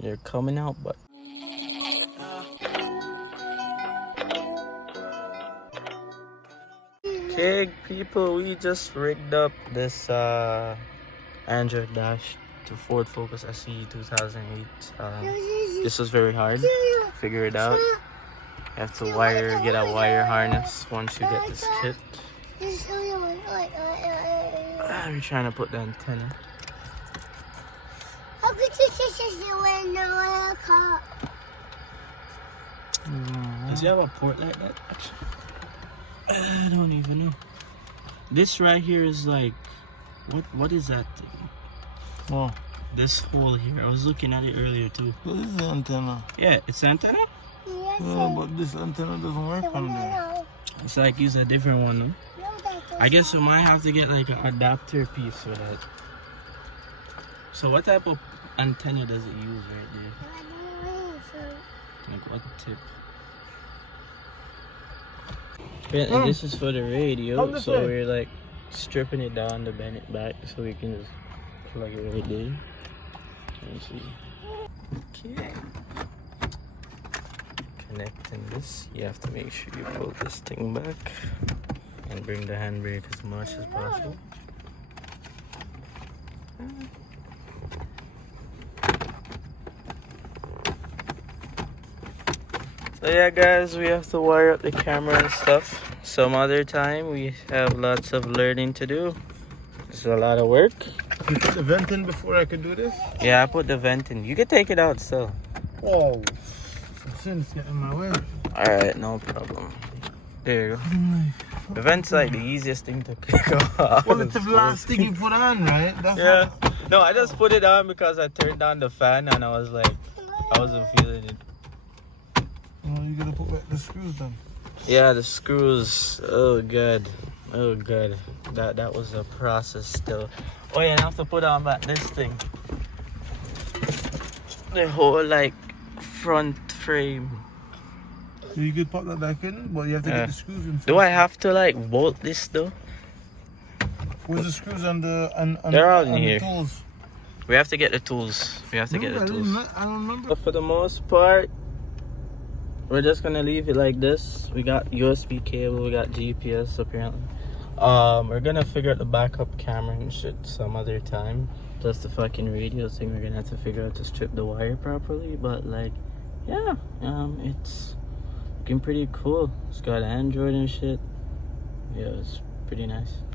You're coming out, but okay, people, we just rigged up this Android Dash to Ford Focus SE 2008. This was very hard to figure it out. You have to get a wire harness once you get this kit. We're trying to put the antenna. How could you just in the car? Does it have a port like that? I don't even know. This right here is like, what is that thing? Oh, this hole here. I was looking at it earlier too. What is the antenna? Yeah, it's antenna? Yes, Yeah, but this antenna doesn't work on there. It's like use a different one, no? I guess we might have to get like an adapter piece for that. So what type of antenna does it use right there? Like what tip? Apparently this is for the radio, so we're like stripping it down to bend it back so we can just plug it right there. Let me see. Okay. Connecting this, you have to make sure you pull this thing back and bring the handbrake as much as possible. So yeah guys, we have to wire up the camera and stuff. Some other time, we have lots of learning to do. It's a lot of work. You put the vent in before I could do this? Yeah, I put the vent in. You can take it out still. Oh, sin's getting in my way. Alright, no problem. There you go. The vent's like the easiest thing to pick off. Well, it's the last thing you put on, right? That's yeah. No, I just put it on because I turned on the fan and I was like, I wasn't feeling it. Well, you gotta put back the screws then. Yeah, the screws. Oh god. Oh god. That was a process still. Oh yeah, and I have to put on back this thing. The whole like front frame. So you could pop that back in, but you have to get the screws in first. Do I have to like bolt this though? Where's the screws on the They're all in here. The tools? We have to get the tools. We have to get the tools. I don't remember. But for the most part, we're just gonna leave it like this. We got USB cable, we got GPS apparently. We're gonna figure out the backup camera and shit some other time. Plus the fucking radio thing, we're gonna have to figure out to strip the wire properly. But like, yeah, it's looking pretty cool. It's got Android and shit. Yeah, it's pretty nice.